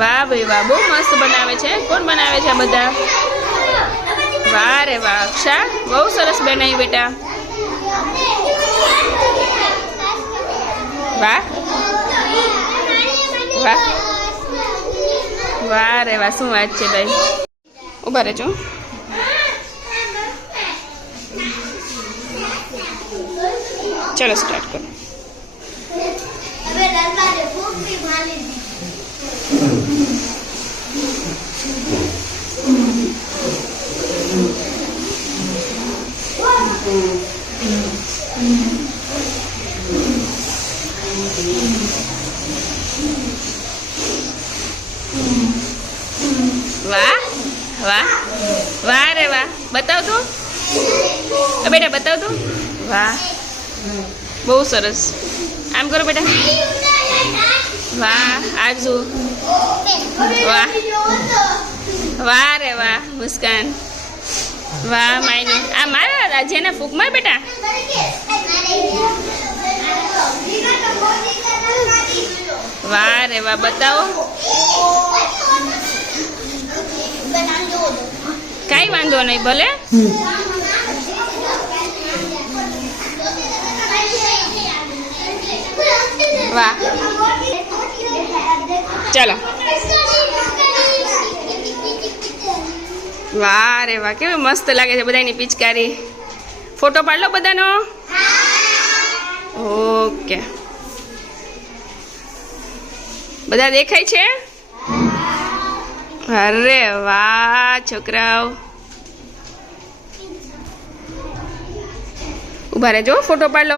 વાહ ભાઈ વાહ, બહુ મસ્ત બનાવે છે. કોણ બનાવે છે આ બધા? વાહ રે વાહ, અક્ષા બહુ સરસ બનાવી બેટા. વાહ વાહ વાહ રે વાહ, શું વાત છે ભાઈ. ઉભા રહેજો. ચલો સ્ટાર્ટ કરો. વાહ વાહ વાહ રે વાહ, બતાવ તું બેટા, બતાવ તું. વાહ, બહુ સરસ. આમ કરો બેટા. વાહ, આજુ. વાહ વાહ રે વાહ, મુસ્કાન. વાહ માયનું. આ મારા રાજ્યના ફૂક માર બેટા. વાહ રે વાહ, બતાવો. કઈ વાંધો નહીં, ભલે. વાહ, ચલો. વાહ રે વાહ, કેવી મસ્ત લાગે છે બધાની પિચકારી. ફોટો પાડ લો બધાનો. ઓકે, બધા દેખાય છે? અરે વાહ છોકરાઓ, ઉભા રહેજો, ફોટો પાડ લો.